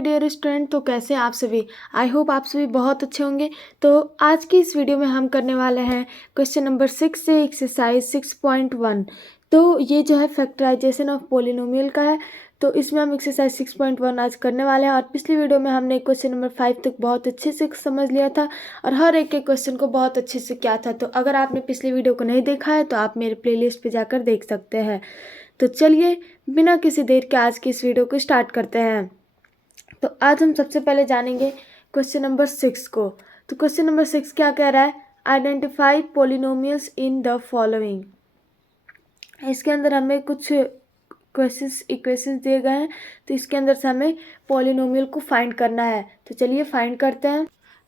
My dear student. तो कैसे हैं आप सभी? आई होप आप सभी बहुत अच्छे होंगे। तो आज की इस वीडियो में हम करने वाले हैं क्वेश्चन नंबर 6 से एक्सरसाइज 6.1। तो ये जो है फैक्टराइजेशन ऑफ पोलिनोमियल का है। तो इसमें हम एक्सरसाइज 6.1 आज करने वाले हैं। और पिछली वीडियो में हमने क्वेश्चन नंबर 5 तक बहुत अच्छे से समझ लिया था और हर एक के क्वेश्चन को बहुत अच्छे से किया था। तो अगर आपने पिछली वीडियो को नहीं देखा है तो आप मेरे प्लेलिस्ट पे जाकर देख सकते हैं। तो चलिए बिना किसी देर के आज की इस वीडियो को स्टार्ट करते हैं। तो आज हम सबसे पहले जानेंगे क्वेश्चन नंबर 6 को। तो क्वेश्चन नंबर 6 क्या कह रहा है? Identify polynomials in the following. इसके अंदर हमें कुछ इक्वेशंस दिए गए हैं। तो इसके अंदर से हमें पोलिनोमियल को फाइंड करना है। तो चलिए फाइंड करते हैं।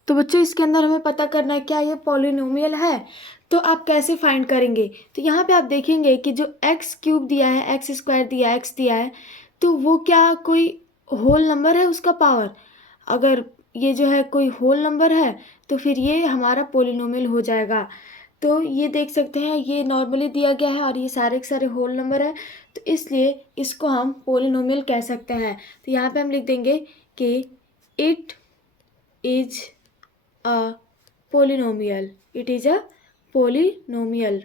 तो बच्चों इसके अंदर हमें पता करना है क्या ये पोलिनोमियल है। तो आप कैसे फाइंड करेंगे? तो यहाँ पे आप देखेंगे कि जो एक्स क्यूब दिया है, एक्स स्क्वायर दिया है, एक्स दिया है, तो वो क्या कोई होल नंबर है उसका पावर? अगर ये जो है कोई होल नंबर है तो फिर ये हमारा पोलिनोमियल हो जाएगा। तो ये देख सकते हैं ये नॉर्मली दिया गया है और ये सारे के सारे होल नंबर है, तो इसलिए इसको हम पोलिनोमियल कह सकते हैं। तो यहाँ पे हम लिख देंगे कि it is a polynomial, it is a polynomial.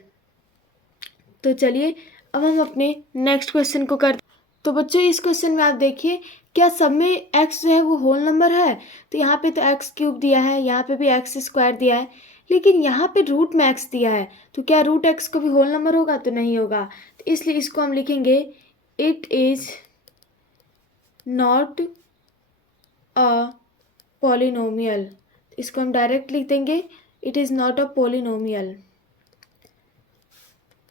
तो चलिए अब हम अपने नेक्स्ट क्वेश्चन को करते। तो बच्चों इस क्वेश्चन में आप देखिए क्या सब में एक्स जो है वो होल नंबर है? तो यहाँ पे तो एक्स क्यूब दिया है, यहाँ पे भी एक्स स्क्वायर दिया है, लेकिन यहाँ पे रूट में एक्स दिया है। तो क्या रूट एक्स को भी होल नंबर होगा? तो नहीं होगा। तो इसलिए इसको हम लिखेंगे it is not a polynomial. इसको हम डायरेक्ट लिख देंगे it is not a polynomial.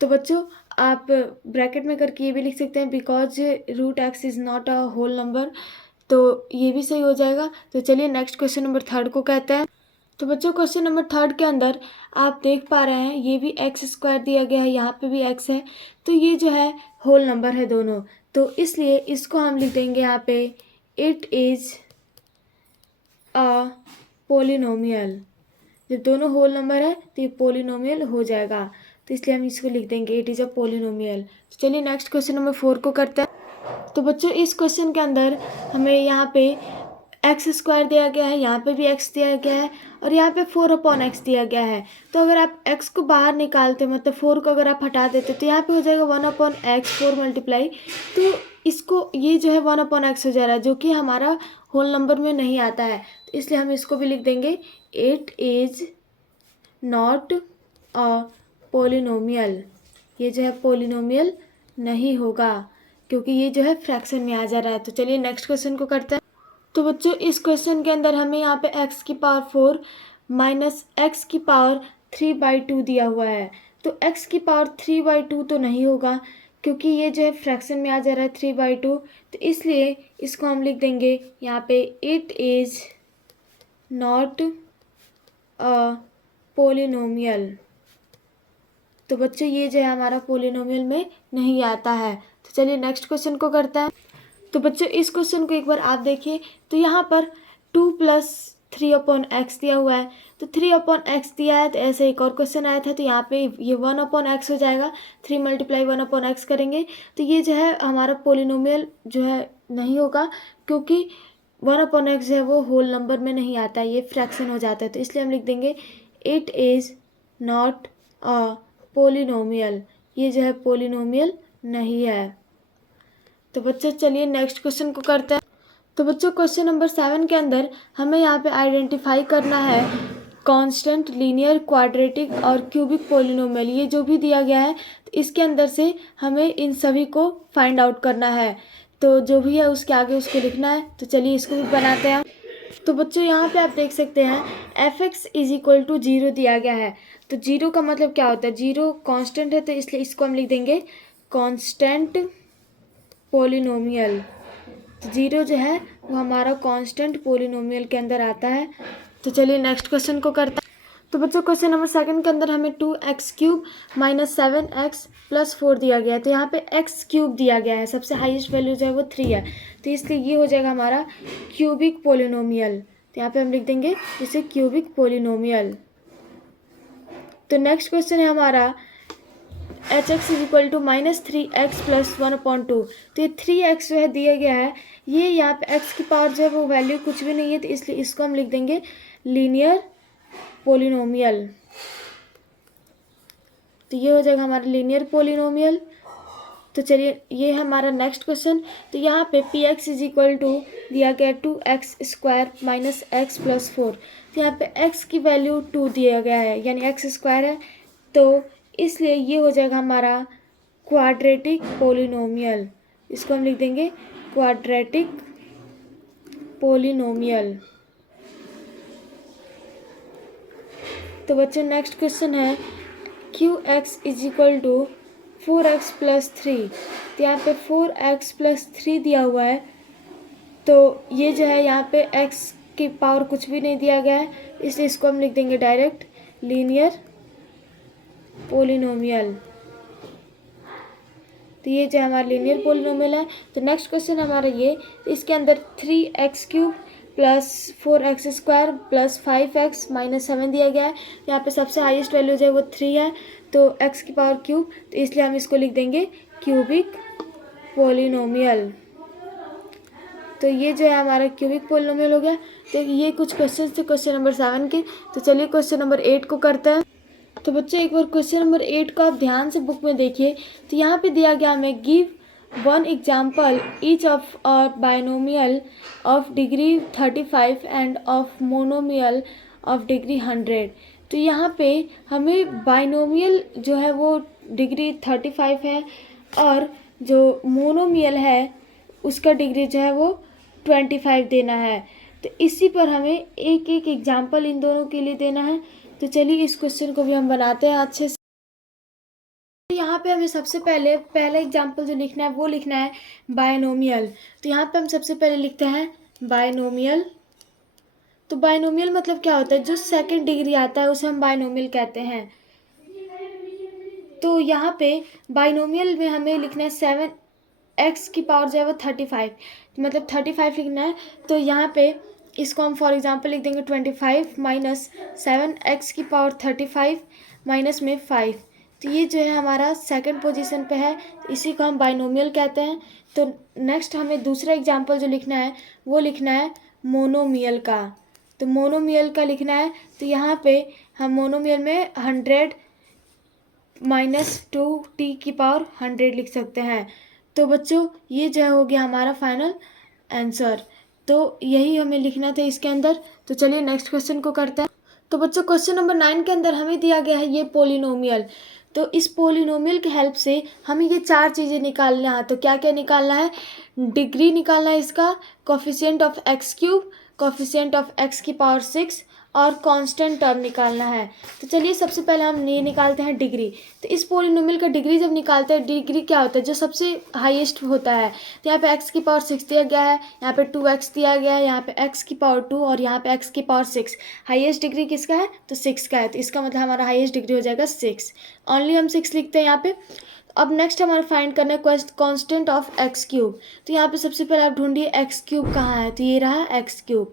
तो बच्चों आप ब्रैकेट में करके ये भी लिख सकते हैं because root x is not a whole number. तो ये भी सही हो जाएगा। तो चलिए नेक्स्ट क्वेश्चन नंबर 3 को कहते हैं। तो बच्चों क्वेश्चन नंबर 3 के अंदर आप देख पा रहे हैं ये भी एक्स स्क्वायर दिया गया है, यहाँ पे भी एक्स है, तो ये जो है होल नंबर है दोनों। तो इसलिए इसको हम लिख देंगे यहाँ पे इट इज़ अ पोलिनोमियल। जब दोनों होल नंबर है तो ये पोलिनोमियल हो जाएगा। तो इसलिए हम इसको लिख देंगे इट इज़ अ पोलिनोमियल। तो चलिए नेक्स्ट क्वेश्चन नंबर 4 को करते हैं। तो बच्चों इस क्वेश्चन के अंदर हमें यहाँ पे एक्स स्क्वायर दिया गया है, यहाँ पे भी एक्स दिया गया है और यहाँ पे 4/x दिया गया है। तो अगर आप x को बाहर निकालते मतलब 4 को अगर आप हटा देते तो यहाँ पे हो जाएगा 1/x, 4 मल्टीप्लाई। तो इसको ये जो है 1/x हो जा रहा है जो कि हमारा होल नंबर में नहीं आता है। तो इसलिए हम इसको भी लिख देंगे it is not a polynomial. ये जो है पोलिनोमियल नहीं होगा क्योंकि ये जो है फ्रैक्शन में आ जा रहा है। तो चलिए नेक्स्ट क्वेश्चन को करते हैं। तो बच्चों इस क्वेश्चन के अंदर हमें यहाँ पे x की पावर 4 माइनस x की पावर 3/2 दिया हुआ है। तो x की पावर 3/2 तो नहीं होगा क्योंकि ये जो है फ्रैक्शन में आ जा रहा है 3/2। तो इसलिए इसको हम लिख देंगे यहाँ पे it is not a polynomial. तो बच्चों ये जो है हमारा पोलिनोमियल में नहीं आता है। तो चलिए नेक्स्ट क्वेश्चन को करते हैं। तो बच्चों इस क्वेश्चन को एक बार आप देखिए तो यहाँ पर 2 + 3/x दिया हुआ है। तो 3/x दिया है तो ऐसे एक और क्वेश्चन आया था तो यहाँ पे ये 1/x हो जाएगा। 3 × 1/x करेंगे तो ये जो है हमारा पोलिनोमियल जो है नहीं होगा क्योंकि 1/x जो है वो होल नंबर में नहीं आता है, ये फ्रैक्शन हो जाता है। तो इसलिए हम लिख देंगे it is not a polynomial. ये जो है पोलिनोमियल नहीं है। तो बच्चों चलिए नेक्स्ट क्वेश्चन को करते हैं। तो बच्चों क्वेश्चन नंबर 7 के अंदर हमें यहाँ पे आइडेंटिफाई करना है कांस्टेंट, लीनियर, क्वाड्रेटिक और क्यूबिक पोलिनोमियल। ये जो भी दिया गया है तो इसके अंदर से हमें इन सभी को फाइंड आउट करना है। तो जो भी है उसके आगे उसको लिखना है। तो चलिए इसको भी बनाते हैं। तो बच्चों यहाँ पे आप देख सकते हैं f(x) = 0 दिया गया है। तो 0 का मतलब क्या होता है? 0 कांस्टेंट है तो इसलिए इसको हम लिख देंगे कांस्टेंट पोलिनोमियल। तो 0 जो है वो हमारा कांस्टेंट पोलिनोमियल के अंदर आता है। तो चलिए नेक्स्ट क्वेश्चन को करते हैं। तो बच्चों क्वेश्चन नंबर 2 के अंदर हमें 2x³ - 7x + 4 दिया गया है। तो यहाँ पे x³ दिया गया है, सबसे हाईएस्ट वैल्यू जो है वो 3 है। तो इसलिए ये हो जाएगा हमारा क्यूबिक पोलिनोमियल। तो यहाँ पे हम लिख देंगे इसे क्यूबिक पोलिनोमियल। तो नेक्स्ट क्वेश्चन है हमारा h x is equal to -3x+1/2। तो ये 3x जो है दिया गया है, ये यहाँ पे x की पावर जो है वो वैल्यू कुछ भी नहीं है, तो इसलिए इसको हम लिख देंगे लीनियर पोलिनोमियल। तो ये हो जाएगा हमारा लीनियर पोलिनोमियल। तो चलिए ये है हमारा नेक्स्ट क्वेश्चन। तो यहाँ पे p x is equal to दिया गया 2x² माइनस x प्लस 4। तो यहाँ पे x की वैल्यू 2 दिया गया है, यानी x² है, तो इसलिए ये हो जाएगा हमारा क्वाड्रेटिक पोलिनोमियल। इसको हम लिख देंगे क्वाड्रेटिक पोलिनोमियल। तो बच्चों नेक्स्ट क्वेश्चन है QX is equal to 4x plus 3। तो यहाँ पे 4x प्लस 3 दिया हुआ है, तो ये जो है यहाँ पे x की पावर कुछ भी नहीं दिया गया है, इसलिए इसको हम लिख देंगे डायरेक्ट लीनियर पोलिनोमियल। तो ये जो हमारा लीनियर पोलिनोमियल है। तो नेक्स्ट क्वेश्चन हमारा ये, तो इसके अंदर 3x³ plus 4x² plus 5x minus 7 दिया गया है। यहाँ पे सबसे हाईएस्ट वैल्यू जो है वो 3 है, तो x की पावर क्यूब, तो इसलिए हम इसको लिख देंगे क्यूबिक पोलिनोमियल। तो ये जो है हमारा क्यूबिक पोलिनोमियल हो गया। तो ये कुछ क्वेश्चन थे क्वेश्चन नंबर 7 के। तो चलिए क्वेश्चन नंबर 8 को करते हैं। तो बच्चे एक बार क्वेश्चन नंबर 8 को आप ध्यान से बुक में देखिए। तो यहाँ पे दिया गया हमें give one example each of a binomial of degree 35 end of monomial of degree 100। तो यहाँ पे हमें बाइनोमियल जो है वो डिग्री 35 है, और जो मोनोमियल है उसका डिग्री जो है वो 25 देना है। तो इसी पर हमें एक एक एग्जाम्पल इन दोनों के लिए देना है। तो चलिए इस क्वेश्चन को भी हम बनाते हैं अच्छे से। तो यहाँ पे हमें सबसे पहले पहला एग्जाम्पल जो लिखना है वो लिखना है बाइनोमियल। तो यहाँ पे हम सबसे पहले लिखते हैं बाइनोमियल। तो बाइनोमियल मतलब क्या होता है, जो सेकंड डिग्री आता है उसे हम बाइनोमियल कहते हैं। तो यहाँ पे बाइनोमियल में हमें लिखना है 7x की पावर जो है वो 35, मतलब 35 लिखना है। तो यहाँ पे इसको हम फॉर एग्जांपल लिख देंगे 25 माइनस 7x की पावर 35 माइनस में 5। तो ये जो है हमारा सेकंड पोजीशन पे है, इसी को हम बाइनोमियल कहते हैं। तो नेक्स्ट हमें दूसरा एग्जांपल जो लिखना है वो लिखना है मोनोमियल का। तो मोनोमियल का लिखना है, तो यहाँ पे हम मोनोमियल में 100 माइनस 2t की पावर 100 लिख सकते हैं। तो बच्चों ये जो हो गया हमारा फाइनल आंसर। तो यही हमें लिखना था इसके अंदर। तो चलिए नेक्स्ट क्वेश्चन को करते हैं। तो बच्चों क्वेश्चन नंबर 9 के अंदर हमें दिया गया है ये पोलिनोमियल। तो इस पोलिनोमियल की हेल्प से हमें ये 4 चीज़ें निकालना है। तो क्या क्या निकालना है, डिग्री निकालना है इसका, coefficient of x³, coefficient of x की पावर 6 और कांस्टेंट टर्म निकालना है। तो चलिए सबसे पहले हम ये निकालते हैं डिग्री। तो इस पोलिनोमियल का डिग्री जब निकालते हैं, डिग्री क्या होता है, जो सबसे हाईएस्ट होता है। तो यहाँ पे x की पावर 6 दिया गया है, यहाँ पे 2x दिया गया है, यहाँ पे x की पावर 2 और यहाँ पे x की पावर 6। हाईएस्ट डिग्री किसका है, तो 6 का है। तो इसका मतलब हमारा हाईएस्ट डिग्री हो जाएगा 6। ओनली हम 6 लिखते हैं यहाँ पे। अब नेक्स्ट हमारा फाइंड करना है कांस्टेंट ऑफ x³। तो यहाँ पे सबसे पहले आप ढूंढिए x³ कहाँ है, तो ये रहा x³।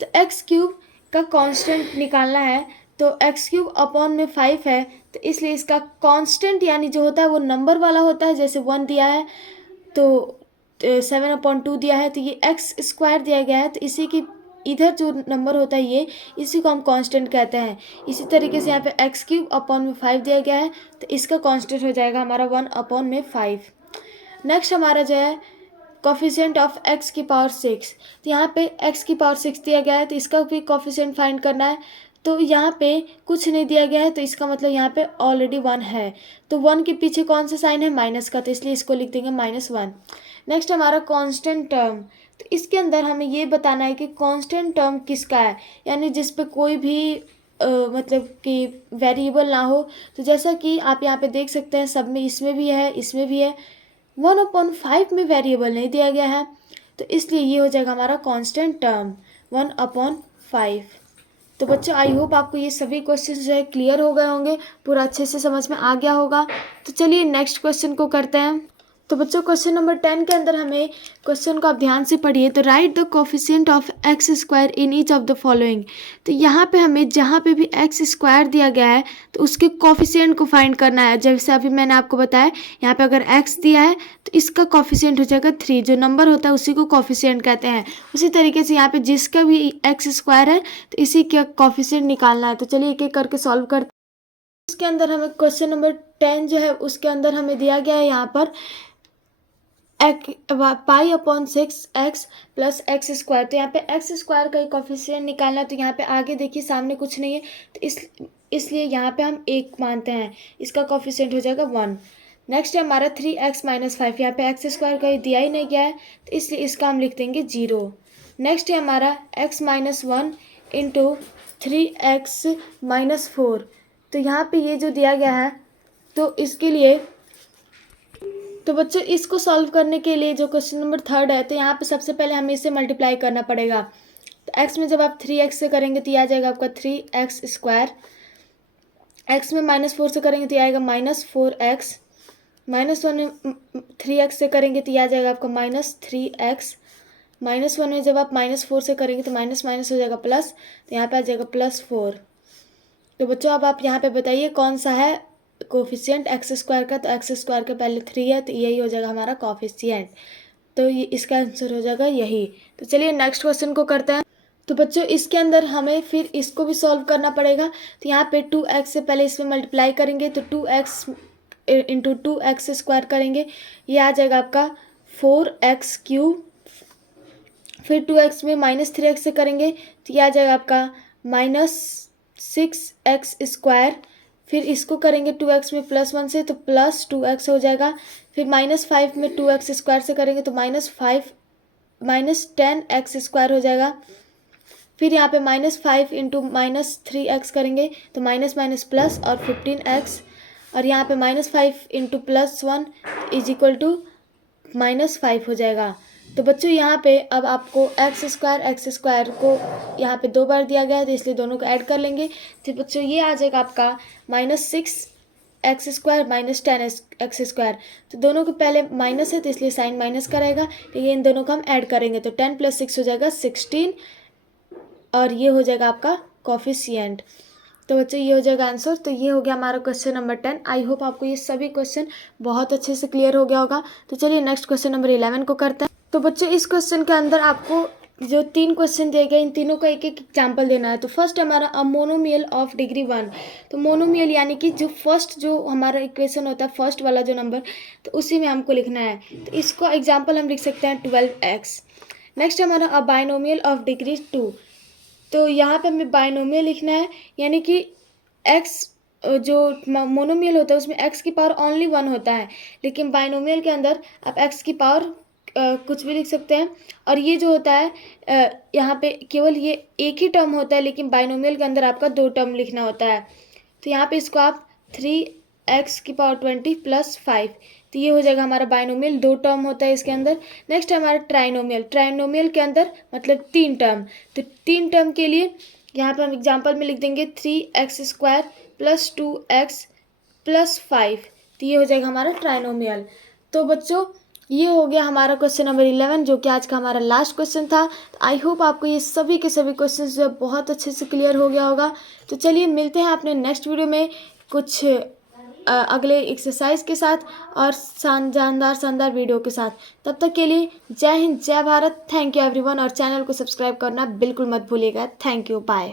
तो x³ का कांस्टेंट निकालना है। तो x³ अपॉन में 5 है, तो इसलिए इसका कांस्टेंट यानी जो होता है वो नंबर वाला होता है। जैसे 1 दिया है तो 7/2 दिया है, तो ये x² दिया गया है, तो इसी की इधर जो नंबर होता है ये, इसी को हम कांस्टेंट कहते हैं। इसी तरीके से यहाँ पे x³ अपॉन में 5 दिया गया है, तो इसका कांस्टेंट हो जाएगा हमारा 1/5। नेक्स्ट हमारा जो है कोफिशिएंट ऑफ x की पावर 6। तो यहाँ पे x की पावर 6 दिया गया है, तो इसका भी कोफिशिएंट फाइंड करना है। तो यहाँ पे कुछ नहीं दिया गया है, तो इसका मतलब यहाँ पे ऑलरेडी 1 है। तो 1 के पीछे कौन सा साइन है, माइनस का, तो इसलिए इसको लिख देंगे -1। नेक्स्ट हमारा कांस्टेंट टर्म। तो इसके अंदर हमें ये बताना है कि कांस्टेंट टर्म किसका है, यानी जिस पे कोई भी मतलब कि वेरिएबल ना हो। तो जैसा कि आप यहाँ पे देख सकते हैं, सब में इसमें भी है, इसमें भी है। 1/5 में वेरिएबल नहीं दिया गया है, तो इसलिए ये हो जाएगा हमारा कांस्टेंट टर्म 1/5। तो बच्चों आई होप आपको ये सभी क्वेश्चन जो है क्लियर हो गए होंगे, पूरा अच्छे से समझ में आ गया होगा। तो चलिए नेक्स्ट क्वेश्चन को करते हैं। तो बच्चों क्वेश्चन नंबर 10 के अंदर हमें क्वेश्चन को आप ध्यान से पढ़िए। तो right the coefficient of x square in each of the following. तो यहाँ पे हमें जहाँ पे भी एक्स स्क्वायर दिया गया है तो उसके कोफिशिएंट को फाइंड करना है। जैसे अभी मैंने आपको बताया, यहाँ पे अगर एक्स दिया है तो इसका कोफिशिएंट हो जाएगा 3। जो नंबर होता है उसी को कोफिशिएंट कहते हैं। उसी तरीके से यहाँ पे जिसका भी एक्स स्क्वायर है तो इसी का कोफिशिएंट निकालना है। तो चलिए एक एक करके सॉल्व करते हैं। इसके अंदर हमें क्वेश्चन नंबर 10 जो है उसके अंदर हमें दिया गया है यहाँ पर pi upon 6x plus x square. तो यहाँ पे एक्स स्क्वायर का कोफिशिएंट निकालना। तो यहाँ पे आगे देखिए सामने कुछ नहीं है तो इसलिए यहाँ पे हम 1 मानते हैं, इसका कोफिशिएंट हो जाएगा 1। नेक्स्ट है हमारा 3x माइनस 5। यहाँ पे एक्स स्क्वायर का दिया ही नहीं गया है तो इसलिए इसका हम लिख देंगे 0। नेक्स्ट है हमारा x minus 1 into 3x minus 4। तो यहाँ पे ये जो दिया गया है तो इसके लिए तो बच्चों इसको सॉल्व करने के लिए जो क्वेश्चन नंबर 3 है तो यहाँ पे सबसे पहले हमें इसे मल्टीप्लाई करना पड़ेगा। तो x में जब आप 3x से करेंगे तो ये आ जाएगा आपका 3x स्क्वायर। x में -4 से करेंगे तो ये आएगा -4x। -1 में 3x से करेंगे तो ये आ जाएगा आपका -3x। -1 में जब आप -4 से करेंगे तो माइनस माइनस हो जाएगा प्लस, तो यहाँ पे आ जाएगा +4। तो बच्चों अब आप यहाँ पे बताइए कौन सा है कोफिशिएंट एक्स स्क्वायर का। तो एक्स स्क्वायर का पहले 3 है तो यही हो जाएगा हमारा कोफिशिएंट। तो ये इसका आंसर हो जाएगा यही। तो चलिए नेक्स्ट क्वेश्चन को करते हैं। तो बच्चों इसके अंदर हमें फिर इसको भी सॉल्व करना पड़ेगा। तो यहाँ पे 2x से पहले इसमें मल्टीप्लाई करेंगे तो 2x इंटू 2x स्क्वायर करेंगे, ये आ जाएगा आपका 4x क्यूब। फिर 2x में -3x से करेंगे तो ये आ जाएगा आपका -6x स्क्वायर। फिर इसको करेंगे 2x में +1 से तो +2x हो जाएगा। फिर -5 में 2x स्क्वायर से करेंगे तो -10x स्क्वायर हो जाएगा। फिर यहाँ पे -5 इंटू -3x करेंगे तो माइनस माइनस प्लस और 15x। और यहाँ पे -5 इंटू +1 इज इक्वल टू -5 हो जाएगा। तो बच्चों यहाँ पे अब आपको एक्स स्क्वायर को यहाँ पे 2 बार दिया गया है तो इसलिए दोनों को ऐड कर लेंगे। तो बच्चों ये आ जाएगा आपका -6x square minus 10x square. तो दोनों को पहले माइनस है तो इसलिए साइन माइनस करेगा, लेकिन इन दोनों को हम ऐड करेंगे तो 10 + 6 हो जाएगा 16 और ये हो जाएगा आपका कोफिशिएंट। तो बच्चों ये हो जाएगा आंसर। तो ये हो गया हमारा क्वेश्चन नंबर 10। आई होप आपको ये सभी क्वेश्चन बहुत अच्छे से क्लियर हो गया होगा। तो चलिए नेक्स्ट क्वेश्चन नंबर 11 को करते हैं। तो बच्चों इस क्वेश्चन के अंदर आपको जो 3 क्वेश्चन दिए गए इन तीनों का एक एक एग्जाम्पल देना है। तो फर्स्ट हमारा अ मोनोमियल ऑफ डिग्री 1। तो मोनोमियल यानी कि जो फर्स्ट जो हमारा इक्वेशन होता है फर्स्ट वाला जो नंबर तो उसी में हमको लिखना है। तो इसको एग्जाम्पल हम लिख सकते हैं 12x। नेक्स्ट हमारा अ बाइनोमियल ऑफ डिग्री 2। तो यहाँ पे हमें बाइनोमियल लिखना है यानी कि x जो मोनोमियल होता है उसमें x की पावर ओनली 1 होता है, लेकिन बाइनोमियल के अंदर आप x की पावर कुछ भी लिख सकते हैं। और ये जो होता है यहाँ पे केवल ये एक ही टर्म होता है, लेकिन बाइनोमियल के अंदर आपका 2 टर्म लिखना होता है। तो यहाँ पे इसको आप 3x की पावर 20 + 5, तो ये हो जाएगा हमारा बाइनोमियल। 2 टर्म होता है इसके अंदर। नेक्स्ट है हमारा ट्राइनोमियल। ट्राइनोमियल के अंदर मतलब 3 टर्म। तो 3 टर्म के लिए यहाँ पे हम एग्जाम्पल में लिख देंगे 3x स्क्वायर + 2x + 5, तो ये हो जाएगा हमारा ट्राइनोमियल। तो बच्चों ये हो गया हमारा क्वेश्चन नंबर 11 जो कि आज का हमारा लास्ट क्वेश्चन था। तो आई होप आपको ये सभी के सभी क्वेश्चन जो है बहुत अच्छे से क्लियर हो गया होगा। तो चलिए मिलते हैं अपने नेक्स्ट वीडियो में कुछ अगले एक्सरसाइज के साथ और शानदार वीडियो के साथ। तब तक के लिए जय हिंद, जय भारत। थैंक यू एवरीवन और चैनल को सब्सक्राइब करना बिल्कुल मत भूलिएगा। Thank you, bye.